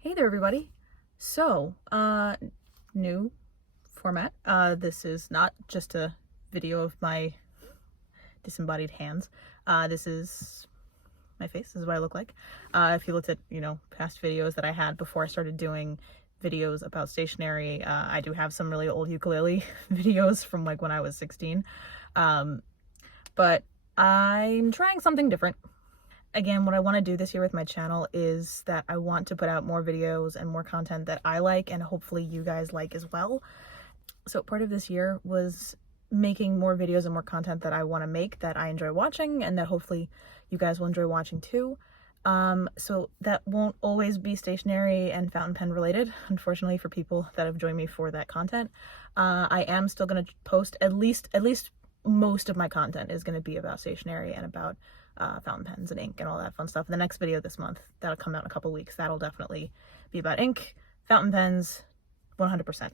Hey there, everybody. So, new format. This is not just a video of my disembodied hands. This is my face. This is what I look like. If you looked at, past videos that I had before I started doing videos about stationery, I do have some really old ukulele videos from like when I was 16. But I'm trying something different. Again, what I want to do this year with my channel is that I want to put out more videos and more content that I like and hopefully you guys like as well. So part of this year was making more videos and more content that I want to make, that I enjoy watching, and that hopefully you guys will enjoy watching too. So that won't always be stationery and fountain pen related, unfortunately, for people that have joined me for that content. I am still going to post at least most of my content is going to be about stationery and about fountain pens and ink and all that fun stuff. The next video this month, that'll come out in a couple weeks, that'll definitely be about ink, fountain pens, 100%.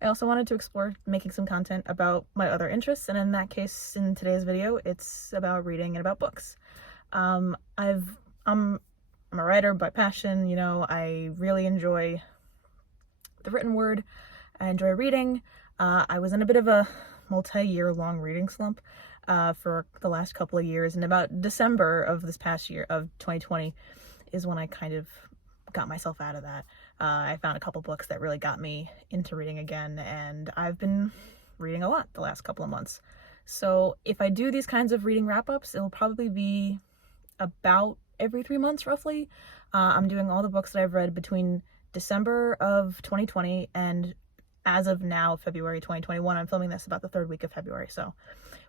I also wanted to explore making some content about my other interests, and in that case, in today's video, it's about reading and about books. I'm a writer by passion. I really enjoy the written word. I enjoy reading. I was in a bit of a multi-year long reading slump for the last couple of years, and about December of this past year of 2020 is when I kind of got myself out of that. I found a couple books that really got me into reading again, and I've been reading a lot the last couple of months. So if I do these kinds of reading wrap-ups, it'll probably be about every 3 months roughly. I'm doing all the books that I've read between December of 2020 and as of now, February 2021. I'm filming this about the third week of February, so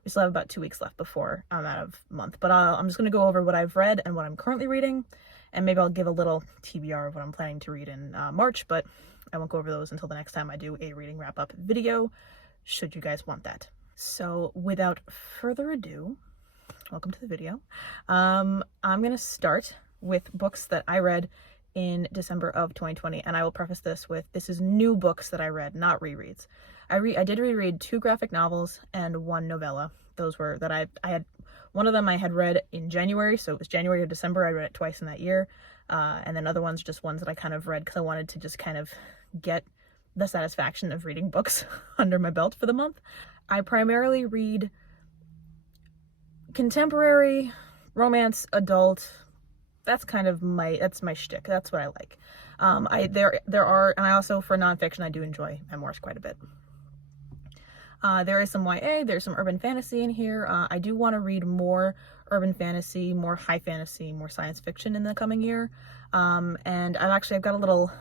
we still have about 2 weeks left before I'm out of month. But I'm just going to go over what I've read and what I'm currently reading, and maybe I'll give a little TBR of what I'm planning to read in March, but I won't go over those until the next time I do a reading wrap-up video, should you guys want that. So without further ado, welcome to the video. I'm going to start with books that I read in December of 2020, and I will preface this with, this is new books that I read, not rereads. I did reread 2 graphic novels and 1 novella. Those were that I had, one of them I had read in January, so it was January or December. I read it twice in that year, and then other ones, just ones that I kind of read because I wanted to just kind of get the satisfaction of reading books under my belt for the month. I primarily read contemporary, romance, adult. That's my shtick. That's what I like. There are, and I also, for nonfiction, I do enjoy memoirs quite a bit. There is some YA, there's some urban fantasy in here. I do want to read more urban fantasy, more high fantasy, more science fiction in the coming year. And I've got a little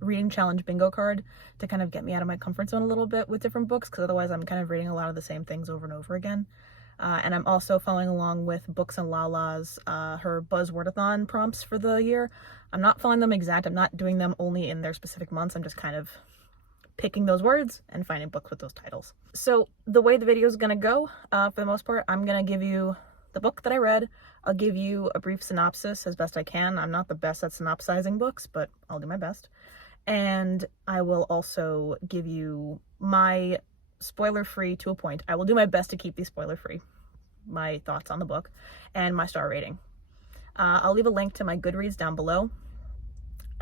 reading challenge bingo card to kind of get me out of my comfort zone a little bit with different books, because otherwise I'm kind of reading a lot of the same things over and over again. And I'm also following along with Books and Lala's, her Buzzwordathon prompts for the year. I'm not following them exact. I'm not doing them only in their specific months. I'm just kind of picking those words and finding books with those titles. So the way the video is going to go, for the most part, I'm going to give you the book that I read. I'll give you a brief synopsis as best I can. I'm not the best at synopsizing books, but I'll do my best. And I will also give you my spoiler-free to a point. I will do my best to keep these spoiler-free, my thoughts on the book, and my star rating. I'll leave a link to my Goodreads down below,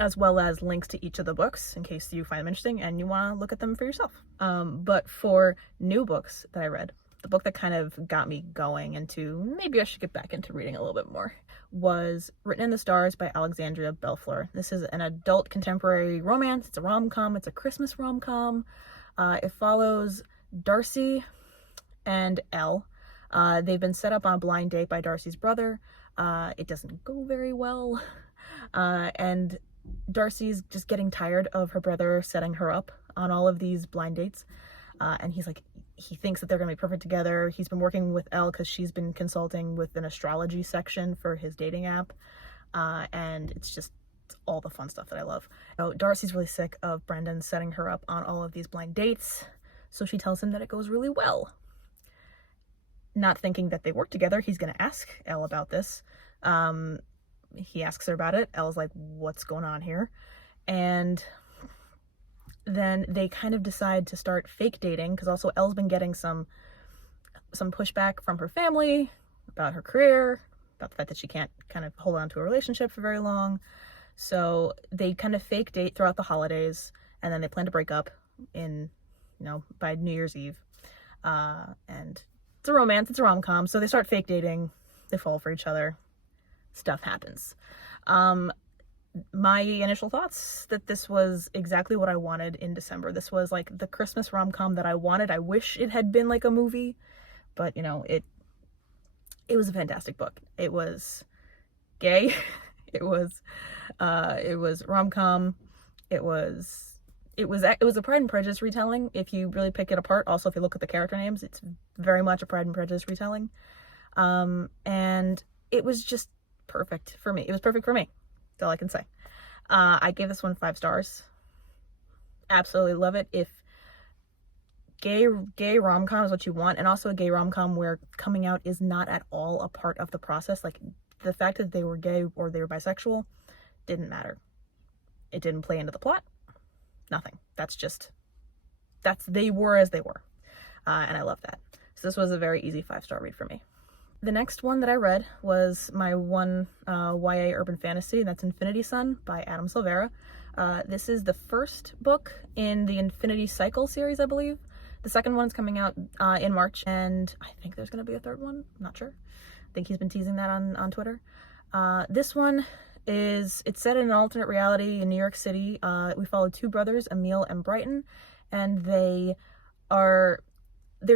as well as links to each of the books in case you find them interesting and you want to look at them for yourself. But for new books that I read, the book that kind of got me going into maybe I should get back into reading a little bit more was Written in the Stars by Alexandria Bellfleur. This is an adult contemporary romance. It's a rom-com. It's a Christmas rom-com. It follows Darcy and Elle. They've been set up on a blind date by Darcy's brother. It doesn't go very well. And Darcy's just getting tired of her brother setting her up on all of these blind dates. And he thinks that they're going to be perfect together. He's been working with Elle because she's been consulting with an astrology section for his dating app. And it's all the fun stuff that I love. So Darcy's really sick of Brendan setting her up on all of these blind dates, so she tells him that it goes really well. Not thinking that they work together, he's going to ask Elle about this. He asks her about it. Elle's like, what's going on here? And then they kind of decide to start fake dating, because also Elle's been getting some pushback from her family about her career, about the fact that she can't kind of hold on to a relationship for very long. So they kind of fake date throughout the holidays, and then they plan to break up by New Year's Eve. And it's a romance, it's a rom-com, so they start fake dating, they fall for each other, stuff happens. My initial thoughts that this was exactly what I wanted in December. This was like the Christmas rom-com that I wanted. I wish it had been like a movie, but it was a fantastic book. It was gay. It was rom-com. It was a Pride and Prejudice retelling if you really pick it apart. Also, if you look at the character names, it's very much a Pride and Prejudice retelling. And it was just perfect for me. It was perfect for me. That's all I can say. I gave this one 5 stars. Absolutely love it. If gay rom-com is what you want, and also a gay rom-com where coming out is not at all a part of the process, like the fact that they were gay or they were bisexual didn't matter. It didn't play into the plot. Nothing. They were as they were. And I love that. So this was a very easy 5-star read for me. The next one that I read was my one YA urban fantasy, and that's Infinity Sun by Adam Silvera. This is the first book in the Infinity Cycle series, I believe. The second one's coming out in March, and I think there's going to be a third one. I'm not sure. I think he's been teasing that on Twitter. This one it's set in an alternate reality in New York City. We follow 2 brothers, Emil and Brighton, and they're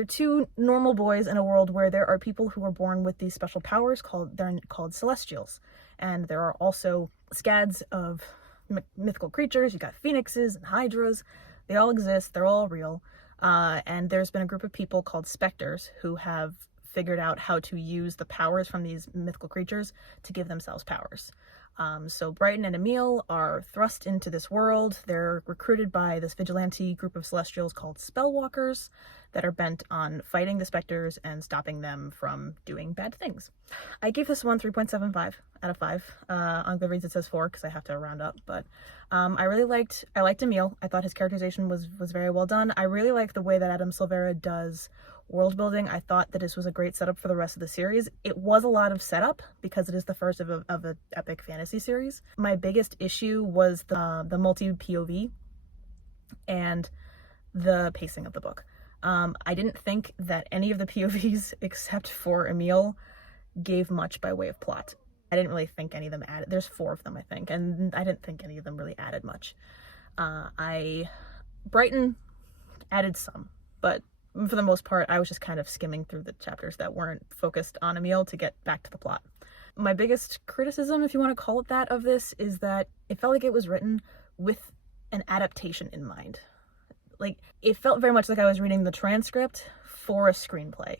2 normal boys in a world where there are people who are born with these special powers they're called Celestials. And there are also scads of mythical creatures. You got phoenixes and hydras. They all exist. They're all real. And there's been a group of people called Spectres who have figured out how to use the powers from these mythical creatures to give themselves powers. So Brighton and Emil are thrust into this world. They're recruited by this vigilante group of Celestials called Spellwalkers that are bent on fighting the Spectres and stopping them from doing bad things. I gave this one 3.75 out of 5. On Goodreads it says 4 because I have to round up, but I liked Emil. I thought his characterization was very well done. I really like the way that Adam Silvera does world building. I thought that this was a great setup for the rest of the series. It was a lot of setup because it is the first of an epic fantasy series. My biggest issue was the multi-POV and the pacing of the book. I didn't think that any of the POVs except for Emil gave much by way of plot. I didn't really think any of them added. There's 4 of them, I think, and I didn't think any of them really added much. Brighton added some, but for the most part, I was just kind of skimming through the chapters that weren't focused on Emil to get back to the plot. My biggest criticism, if you want to call it that, of this is that it felt like it was written with an adaptation in mind. Like, it felt very much like I was reading the transcript for a screenplay.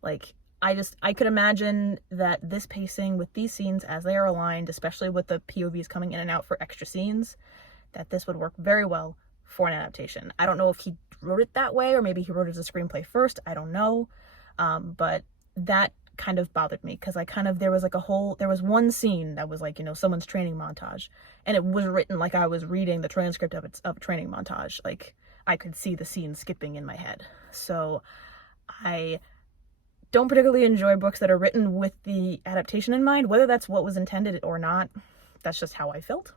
Like, I could imagine that this pacing with these scenes as they are aligned, especially with the POVs coming in and out for extra scenes, that this would work very well for an adaptation. I don't know if he wrote it that way or maybe he wrote it as a screenplay first. I don't know. But that kind of bothered me because there was one scene that was like, someone's training montage, and it was written like I was reading the transcript of a training montage. Like, I could see the scene skipping in my head. So I don't particularly enjoy books that are written with the adaptation in mind, whether that's what was intended or not. That's just how I felt.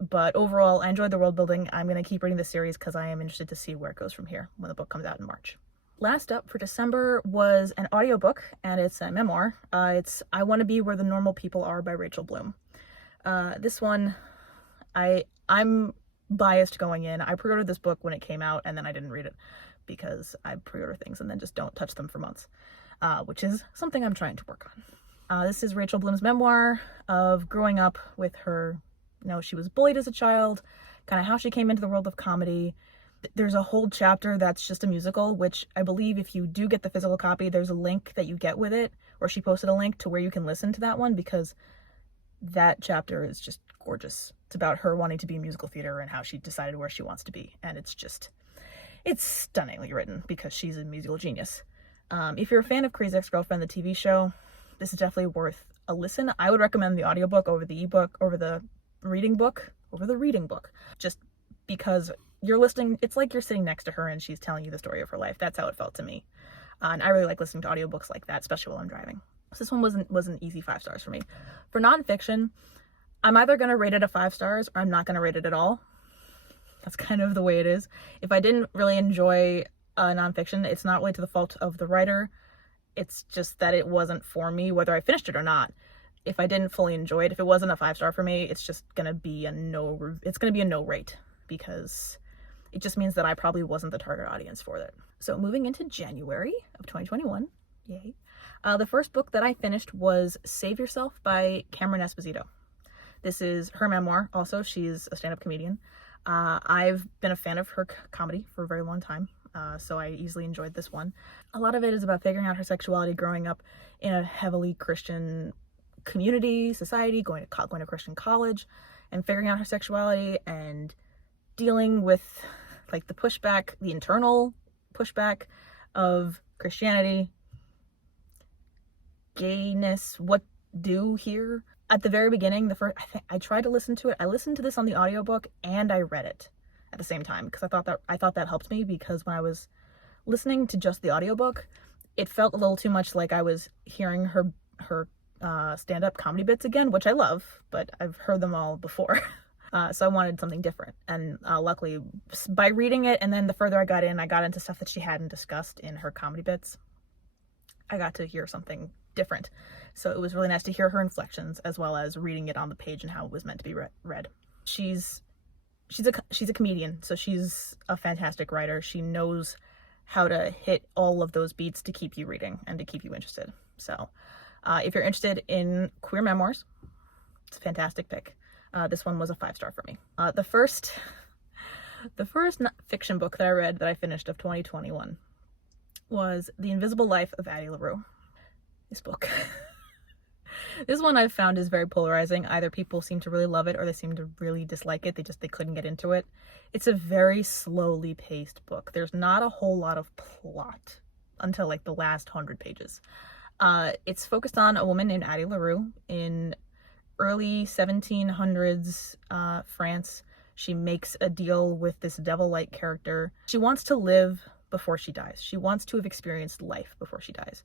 But overall, I enjoyed the world building. I'm going to keep reading the series because I am interested to see where it goes from here when the book comes out in March. Last up for December was an audiobook, and it's a memoir. It's I Want to Be Where the Normal People Are by Rachel Bloom. This one, I'm biased going in. I pre-ordered this book when it came out, and then I didn't read it because I pre-order things and then just don't touch them for months, which is something I'm trying to work on. This is Rachel Bloom's memoir of growing up with her. She was bullied as a child, kind of how she came into the world of comedy. There's a whole chapter that's just a musical, which I believe if you do get the physical copy, there's a link that you get with it, or she posted a link to where you can listen to that one, because that chapter is just gorgeous. It's about her wanting to be in musical theater and how she decided where she wants to be. And it's stunningly written because she's a musical genius. If you're a fan of Crazy Ex-Girlfriend, the TV show, this is definitely worth a listen. I would recommend the audiobook over the ebook, over the reading book, just because you're listening. It's like you're sitting next to her and she's telling you the story of her life. That's how it felt to me. And I really like listening to audiobooks like that, especially while I'm driving. So this one was an easy 5 stars for me. For nonfiction, I'm either going to rate it a 5 stars or I'm not going to rate it at all. That's kind of the way it is. If I didn't really enjoy nonfiction, it's not really to the fault of the writer. It's just that it wasn't for me, whether I finished it or not. If I didn't fully enjoy it, if it wasn't a 5 star for me, it's just going to be a no, it's going to be a no rate, because it just means that I probably wasn't the target audience for it. So moving into January of 2021, yay. The first book that I finished was Save Yourself by Cameron Esposito. This is her memoir also. She's a stand-up comedian. I've been a fan of her comedy for a very long time, so I easily enjoyed this one. A lot of it is about figuring out her sexuality growing up in a heavily Christian community, society, going to Christian college, and figuring out her sexuality and dealing with like the pushback, the internal pushback of Christianity, gayness, what do here. At the very beginning, I tried to listen to it. I listened to this on the audiobook and I read it at the same time, because I thought that helped me, because when I was listening to just the audiobook, it felt a little too much like I was hearing her stand-up comedy bits again, which I love, but I've heard them all before. So I wanted something different. And luckily, by reading it, and then the further I got into stuff that she hadn't discussed in her comedy bits, I got to hear something different. So it was really nice to hear her inflections, as well as reading it on the page and how it was meant to be read. She's a comedian, so she's a fantastic writer. She knows how to hit all of those beats to keep you reading and to keep you interested. So if you're interested in queer memoirs, it's a fantastic pick. This one was a 5 star for me. The first fiction book that I read that I finished of 2021 was The Invisible Life of Addie LaRue. This book. This one I've found is very polarizing. Either people seem to really love it or they seem to really dislike it. They couldn't get into it. It's a very slowly paced book. There's not a whole lot of plot until like the last 100 pages. It's focused on a woman named Addie LaRue in early 1700s France. She makes a deal with this devil-like character. She wants to live before she dies. She wants to have experienced life before she dies.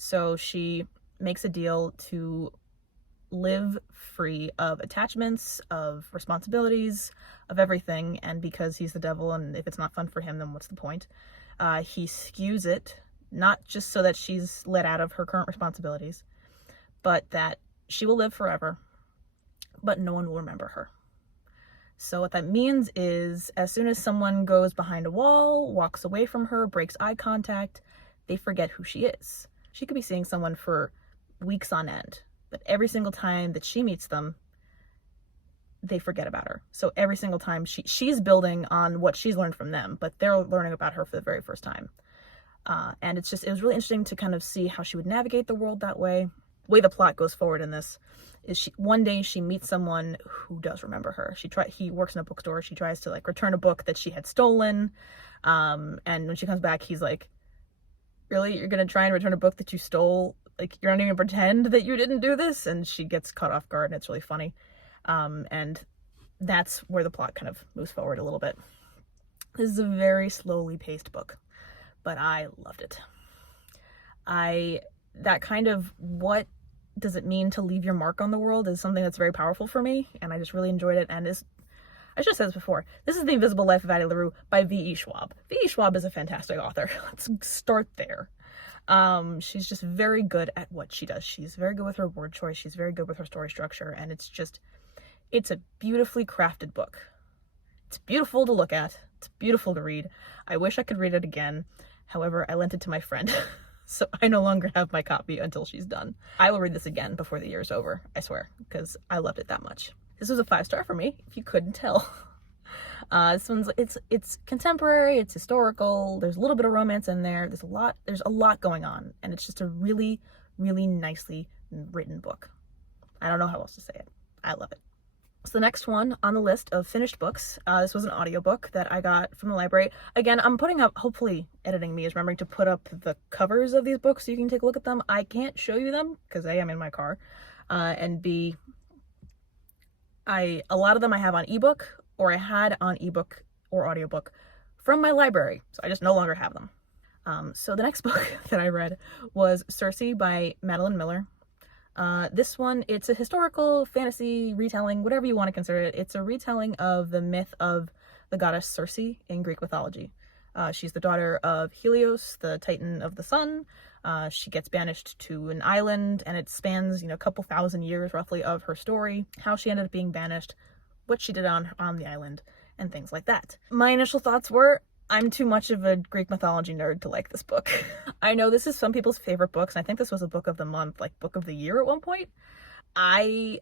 So she makes a deal to live free of attachments, of responsibilities, of everything. And because he's the devil, and if it's not fun for him, then what's the point? He skews it, not just so that she's let out of her current responsibilities, but that she will live forever, but no one will remember her. So what that means is, as soon as someone goes behind a wall, walks away from her, breaks eye contact, they forget who she is. She could be seeing someone for weeks on end, but every single time that she meets them, they forget about her. So every single time she's building on what she's learned from them, but they're learning about her for the very first time. And it was really interesting to kind of see how she would navigate the world that way. The way the plot goes forward in this is one day she meets someone who does remember her. He works in a bookstore. She tries to like return a book that she had stolen. And when she comes back, he's like, really? You're going to try and return a book that you stole? Like, you're not even pretend that you didn't do this? And she gets caught off guard, and it's really funny. And that's where the plot kind of moves forward a little bit. This is a very slowly paced book, but I loved it. That kind of what does it mean to leave your mark on the world is something that's very powerful for me, and I just really enjoyed it. And I should have said this before. This is The Invisible Life of Addie LaRue by V.E. Schwab. V.E. Schwab is a fantastic author. Let's start there. She's just very good at what she does. She's very good with her word choice. She's very good with her story structure. And it's a beautifully crafted book. It's beautiful to look at. It's beautiful to read. I wish I could read it again. However, I lent it to my friend. So I no longer have my copy until she's done. I will read this again before the year is over, I swear, because I loved it that much. This was a 5 star for me, if you couldn't tell. This one's it's contemporary, it's historical, there's a little bit of romance in there, there's a lot going on, and it's just a really, really nicely written book. I don't know how else to say it. I love it. So the next one on the list of finished books, this was an audiobook that I got from the library. Again, I'm putting up, hopefully editing me is remembering to put up the covers of these books so you can take a look at them. I can't show you them because A, I'm in my car, and B, a lot of them I have on ebook, or I had on ebook or audiobook from my library, so I just no longer have them. So the next book that I read was Circe by Madeline Miller. This one, it's a historical fantasy retelling, whatever you want to consider it. It's a retelling of the myth of the goddess Circe in Greek mythology. She's the daughter of Helios, the titan of the sun. She gets banished to an island, and it spans, a couple thousand years roughly of her story, how she ended up being banished, what she did on the island, and things like that. My initial thoughts were, I'm too much of a Greek mythology nerd to like this book. I know this is some people's favorite books, and I think this was a book of the month, like book of the year at one point. I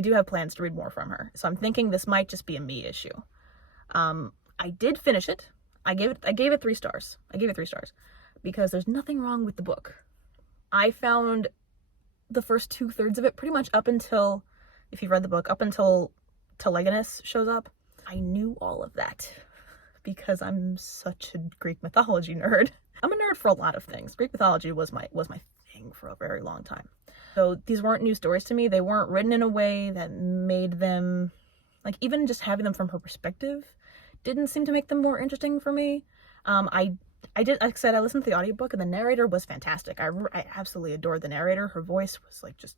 do have plans to read more from her, so I'm thinking this might just be a me issue. I did finish it. I gave it 3 stars. I gave it 3 stars because there's nothing wrong with the book. I found the first 2/3 of it pretty much up until, if you've read the book, up until Telegonus shows up. I knew all of that because I'm such a Greek mythology nerd. I'm a nerd for a lot of things. Greek mythology was my thing for a very long time. So these weren't new stories to me. They weren't written in a way that made them, like, even just having them from her perspective didn't seem to make them more interesting for me. I did, like I said, I listened to the audiobook, and the narrator was fantastic. I absolutely adored the narrator. Her voice was like just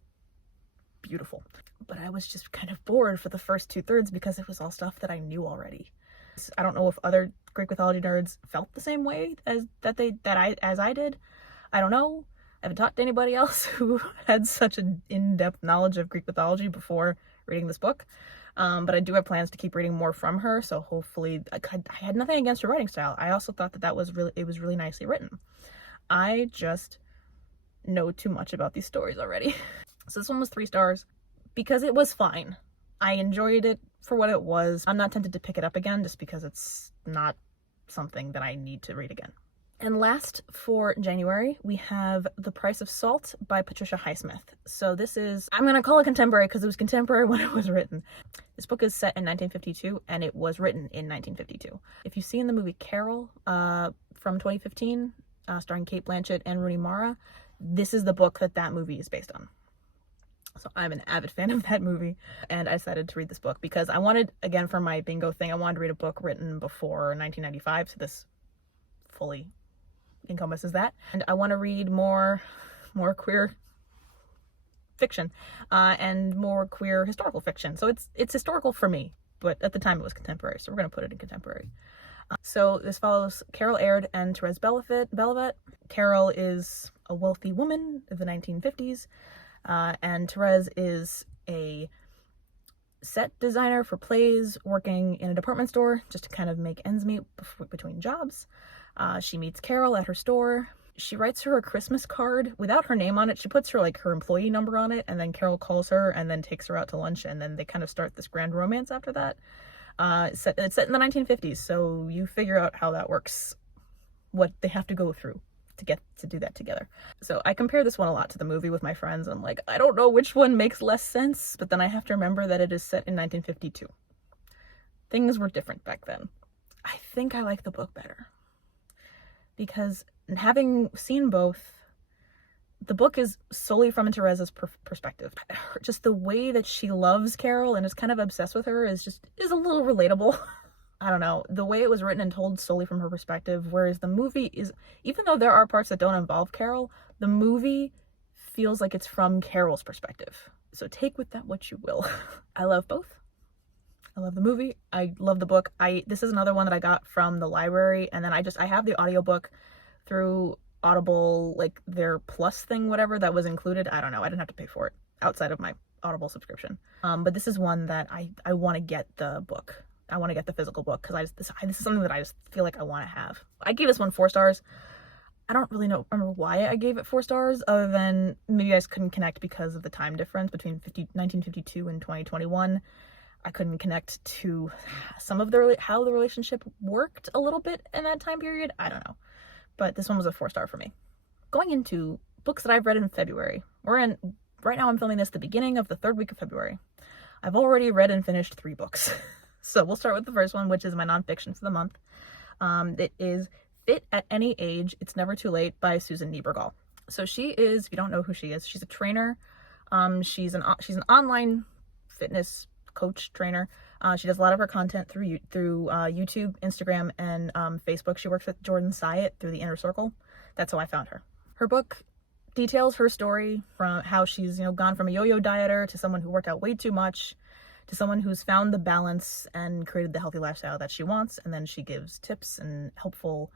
beautiful. But I was just kind of bored for the first 2/3 because it was all stuff that I knew already. I don't know if other Greek mythology nerds felt the same way as I did. I don't know. I haven't talked to anybody else who had such an in-depth knowledge of Greek mythology before reading this book. But I do have plans to keep reading more from her, so hopefully, I had nothing against her writing style. I also thought that it was really nicely written. I just know too much about these stories already. So this one was 3 stars because it was fine. I enjoyed it for what it was. I'm not tempted to pick it up again just because it's not something that I need to read again. And last for January, we have The Price of Salt by Patricia Highsmith. So this is, I'm going to call it contemporary because it was contemporary when it was written. This book is set in 1952 and it was written in 1952. If you've seen the movie Carol from 2015, starring Cate Blanchett and Rooney Mara, this is the book that movie is based on. So I'm an avid fan of that movie, and I decided to read this book because I wanted, again, for my bingo thing, I wanted to read a book written before 1995, so this fully encompasses that. And I want to read more queer fiction and more queer historical fiction. So it's historical for me, but at the time it was contemporary, so we're going to put it in contemporary. So this follows Carol Aird and Therese Belivet. Carol is a wealthy woman of the 1950s, and Therese is a set designer for plays, working in a department store just to kind of make ends meet between jobs. She meets Carol at her store. She writes her a Christmas card without her name on it. She puts her employee number on it, and then Carol calls her and then takes her out to lunch, and then they kind of start this grand romance after that. It's set in the 1950s, so you figure out how that works, what they have to go through to get to do that together. So I compare this one a lot to the movie with my friends. I'm like, I don't know which one makes less sense, but then I have to remember that it is set in 1952. Things were different back then. I think I like the book better because, having seen both, the book is solely from Therese's perspective. Just the way that she loves Carol and is kind of obsessed with her is a little relatable. I don't know, the way it was written and told solely from her perspective, whereas the movie is, even though there are parts that don't involve Carol, the movie feels like it's from Carol's perspective. So take with that what you will. I love both. I love the movie. I love the book. This is another one that I got from the library, and then I have the audiobook through Audible, like their Plus thing, whatever, that was included. I don't know. I didn't have to pay for it outside of my Audible subscription. But this is one that I want to get the book. I want to get the physical book because this is something that I just feel like I want to have. I gave this one 4 stars. I don't really remember why I gave it 4 stars, other than maybe I just couldn't connect because of the time difference between 1952 and 2021. I couldn't connect to some of how the relationship worked a little bit in that time period. I don't know. But this one was a 4-star for me. Going into books that I've read in February. Right now I'm filming this the beginning of the 3rd week of February. I've already read and finished 3 books. So we'll start with the first one, which is my nonfiction for the month. It is Fit at Any Age, It's Never Too Late by Susan Niebergall. So she is, if you don't know who she is, she's a trainer. She's an online fitness coach trainer. She does a lot of her content through YouTube, Instagram, and Facebook. She works with Jordan Syatt through the Inner Circle. That's how I found her. Her book details her story from how she's, gone from a yo-yo dieter to someone who worked out way too much to someone who's found the balance and created the healthy lifestyle that she wants. And then she gives tips and helpful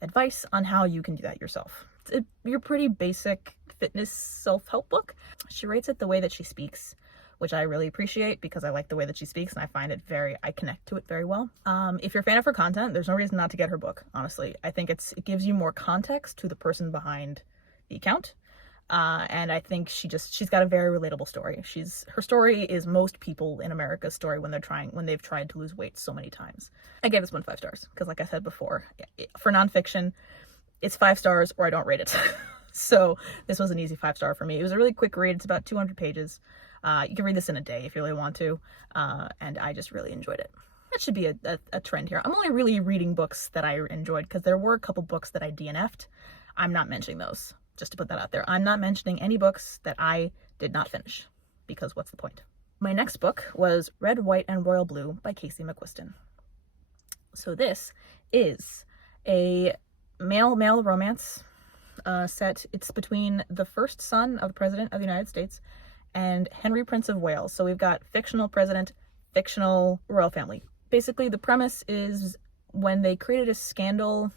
advice on how you can do that yourself. It's your pretty basic fitness self-help book. She writes it the way that she speaks, which I really appreciate because I like the way that she speaks and I find it I connect to it very well. If you're a fan of her content, there's no reason not to get her book, honestly. I think it gives you more context to the person behind the account. And I think she's got a very relatable story. Her story is most people in America's story when they've tried to lose weight so many times. I gave this one 5 stars because, like I said before, for nonfiction, it's 5 stars or I don't rate it. So this was an easy 5-star for me. It was a really quick read. It's about 200 pages. You can read this in a day if you really want to. And I just really enjoyed it. That should be a trend here. I'm only really reading books that I enjoyed because there were a couple books that I DNF'd. I'm not mentioning those, just to put that out there. I'm not mentioning any books that I did not finish because what's the point? My next book was Red, White, and Royal Blue by Casey McQuiston. So this is a male romance it's between the first son of the President of the United States and Henry, Prince of Wales. So we've got fictional president, fictional royal family. Basically, the premise is when they created a scandal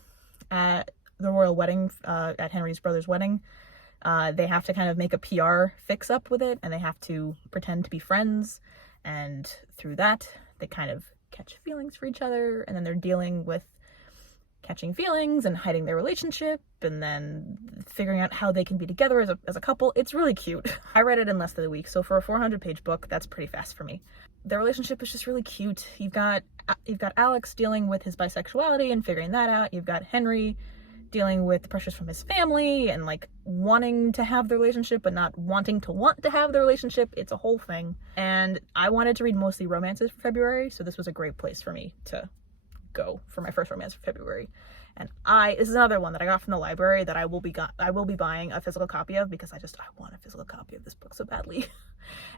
at the royal wedding, at Henry's brother's wedding, they have to kind of make a PR fix-up with it, and they have to pretend to be friends, and through that, they kind of catch feelings for each other, and then they're dealing with catching feelings and hiding their relationship and then figuring out how they can be together as a couple. It's really cute. I read it in less than a week, so for a 400-page book, that's pretty fast for me. Their relationship is just really cute. You've got Alex dealing with his bisexuality and figuring that out. You've got Henry dealing with the pressures from his family and like wanting to have the relationship but not wanting to want to have the relationship. It's a whole thing. And I wanted to read mostly romances for February, so this was a great place for me to go for my first romance for February. And this is another one that I got from the library that I will be buying a physical copy of because I want a physical copy of this book so badly.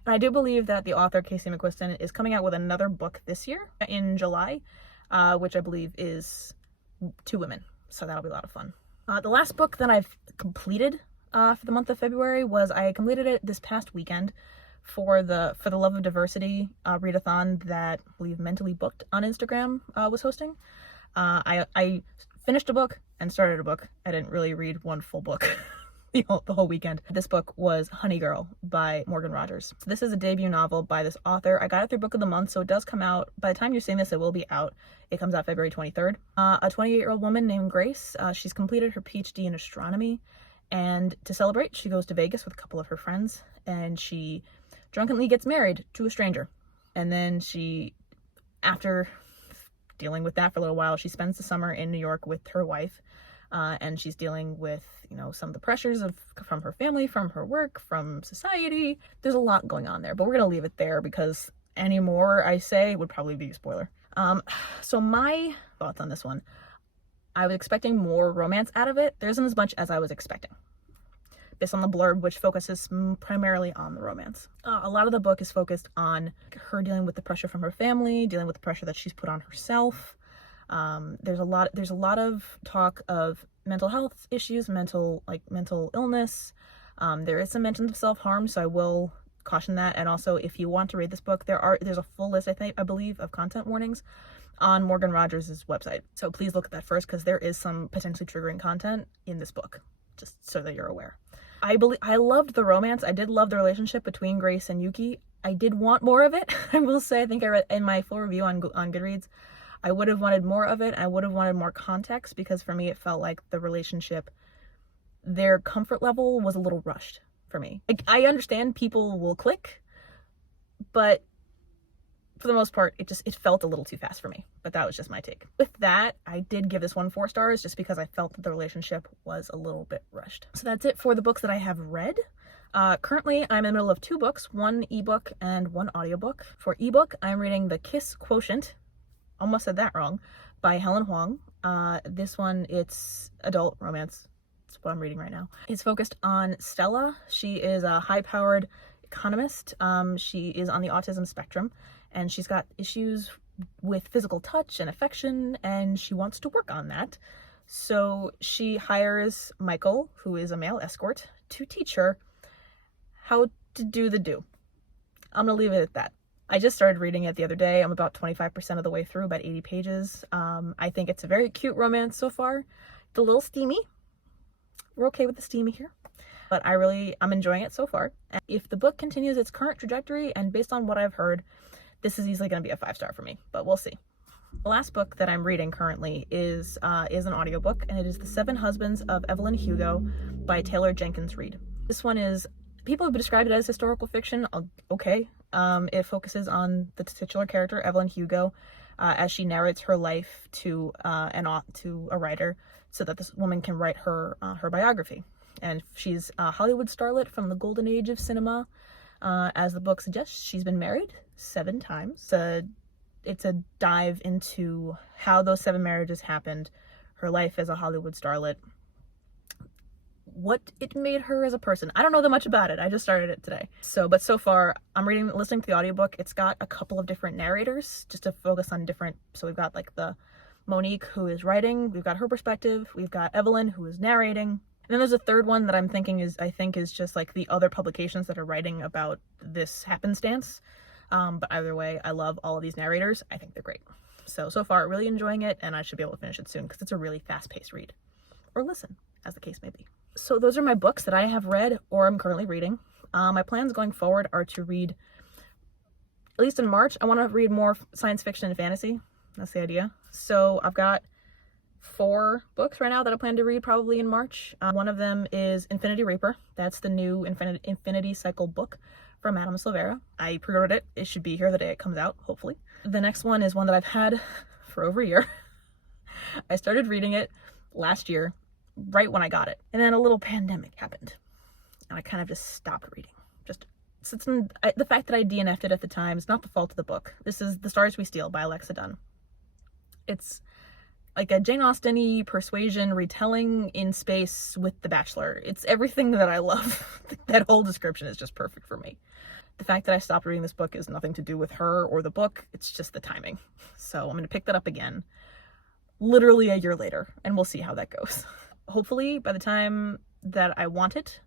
And I do believe that the author Casey McQuiston is coming out with another book this year in July, which I believe is 2 women. So that'll be a lot of fun. The last book that I've completed for the month of February I completed it this past weekend for the Love of Diversity readathon that I believe Mentally Booked on Instagram was hosting. I finished a book and started a book. I didn't really read one full book the whole weekend. This book was Honey Girl by Morgan Rogers. So this is a debut novel by this author. I got it through Book of the Month, so it does come out. By the time you're seeing this, it will be out. It comes out February 23rd. A 28-year-old woman named Grace, she's completed her PhD in astronomy, and to celebrate, she goes to Vegas with a couple of her friends, and she drunkenly gets married to a stranger. And then after dealing with that for a little while, she spends the summer in New York with her wife, and she's dealing with, some of the pressures from her family, from her work, from society. There's a lot going on there, but we're gonna leave it there because any more I say would probably be a spoiler. So my thoughts on this one, I was expecting more romance out of it. There isn't as much as I was expecting, based on the blurb, which focuses primarily on the romance. A lot of the book is focused on her dealing with the pressure from her family, dealing with the pressure that she's put on herself. There's a lot of talk of mental health issues, mental illness. There is some mention of self-harm, so I will caution that. And also, if you want to read this book, there's a full list, I believe, of content warnings on Morgan Rogers' website. So please look at that first, because there is some potentially triggering content in this book, just so that you're aware. I loved the romance. I did love the relationship between Grace and Yuki. I did want more of it. I will say, I think I read in my full review on Goodreads, I would have wanted more of it. I would have wanted more context, because for me, it felt like the relationship, their comfort level was a little rushed for me. I understand people will click, but for the most part, it felt a little too fast for me. But that was just my take. With that, I did give this one 4 stars just because I felt that the relationship was a little bit rushed. So that's it for the books that I have read. Currently, I'm in the middle of 2 books, 1 ebook and 1 audiobook. For ebook, I'm reading The Kiss Quotient, almost said that wrong, by Helen Huang. This one, it's adult romance. That's what I'm reading right now. It's focused on Stella. She is a high-powered economist. She is on the autism spectrum, and she's got issues with physical touch and affection, and she wants to work on that. So she hires Michael, who is a male escort, to teach her how to do the do. I'm gonna leave it at that. I just started reading it the other day. I'm about 25% of the way through, about 80 pages. I think it's a very cute romance so far. It's a little steamy. We're okay with the steamy here. But I'm enjoying it so far. And if the book continues its current trajectory, and based on what I've heard, this is easily going to be a 5-star for me, but we'll see. The last book that I'm reading currently is an audiobook, and it is The 7 Husbands of Evelyn Hugo by Taylor Jenkins Reid. This one is, people have described it as historical fiction. Okay. It focuses on the titular character, Evelyn Hugo, as she narrates her life to a writer so that this woman can write her biography. And she's a Hollywood starlet from the golden age of cinema. As the book suggests, she's been married 7 times. It's a dive into how those 7 marriages happened, her life as a Hollywood starlet, what it made her as a person. I don't know that much about it. I just started it today. But so far, I'm listening to the audiobook. It's got a couple of different narrators just to focus on different. So we've got like the Monique who is writing. We've got her perspective. We've got Evelyn who is narrating. And then there's a third one that I think is just like the other publications that are writing about this happenstance. But either way, I love all of these narrators. I think they're great. So far, really enjoying it, and I should be able to finish it soon because it's a really fast-paced read. Or listen, as the case may be. So those are my books that I have read or I'm currently reading. My plans going forward are to read, at least in March, I want to read more science fiction and fantasy. That's the idea. So I've got 4 books right now that I plan to read probably in March. One of them is Infinity Reaper. That's the new Infinity Cycle book from Madame Silvera. I pre-ordered it. It should be here the day it comes out, hopefully. The next one is one that I've had for over a year. I started reading it last year, right when I got it. And then a little pandemic happened. And I kind of just stopped reading. The fact that I DNF'd it at the time is not the fault of the book. This is The Stars We Steal by Alexa Dunn. It's like a Jane Austen-y persuasion retelling in space with The Bachelor. It's everything that I love. That whole description is just perfect for me. The fact that I stopped reading this book is nothing to do with her or the book. It's just the timing. So I'm going to pick that up again literally a year later, and we'll see how that goes. Hopefully, by the time that I want it,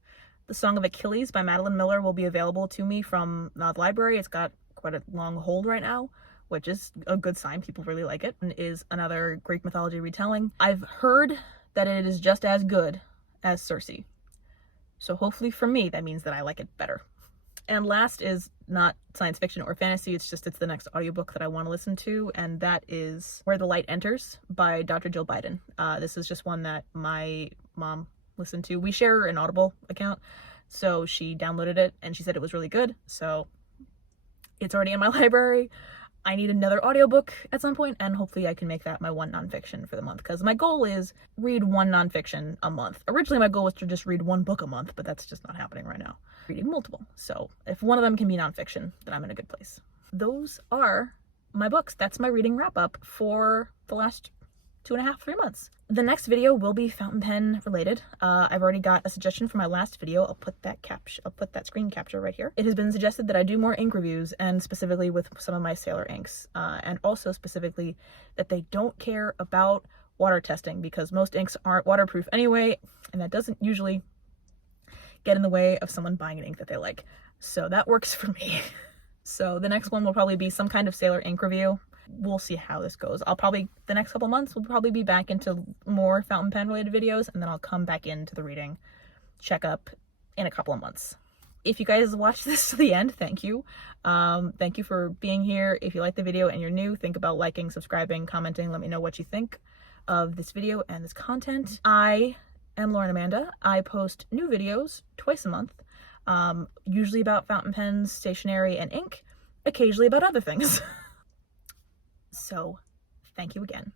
The Song of Achilles by Madeline Miller will be available to me from the library. It's got quite a long hold right now, which is a good sign. People really like it. And is another Greek mythology retelling. I've heard that it is just as good as Circe. So hopefully for me, that means that I like it better. And last is not science fiction or fantasy. It's the next audiobook that I want to listen to. And that is Where the Light Enters by Dr. Jill Biden. This is just one that my mom listened to. We share an Audible account. So she downloaded it and she said it was really good. So it's already in my library. I need another audiobook at some point, and hopefully I can make that my one nonfiction for the month, because my goal is read 1 nonfiction a month. Originally my goal was to just read 1 book a month, but that's just not happening right now. Reading multiple. So if one of them can be nonfiction, then I'm in a good place. Those are my books. That's my reading wrap up for the last 2.5, 3 months. The next video will be fountain pen related. I've already got a suggestion for my last video. I'll put that screen capture right here. It has been suggested that I do more ink reviews, and specifically with some of my Sailor inks, and also specifically that they don't care about water testing, because most inks aren't waterproof anyway, and that doesn't usually get in the way of someone buying an ink that they like. So that works for me. So the next one will probably be some kind of Sailor ink review. We'll see how this goes. The next couple months, we'll probably be back into more fountain pen related videos, and then I'll come back into the reading checkup in a couple of months. If you guys watched this to the end, thank you. Thank you for being here. If you like the video and you're new, think about liking, subscribing, commenting. Let me know what you think of this video and this content. I am Lauren Amanda. I post new videos twice a month, usually about fountain pens, stationery, and ink, occasionally about other things. So, thank you again.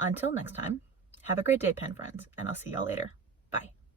Until next time, have a great day, pen friends, and I'll see y'all later. Bye.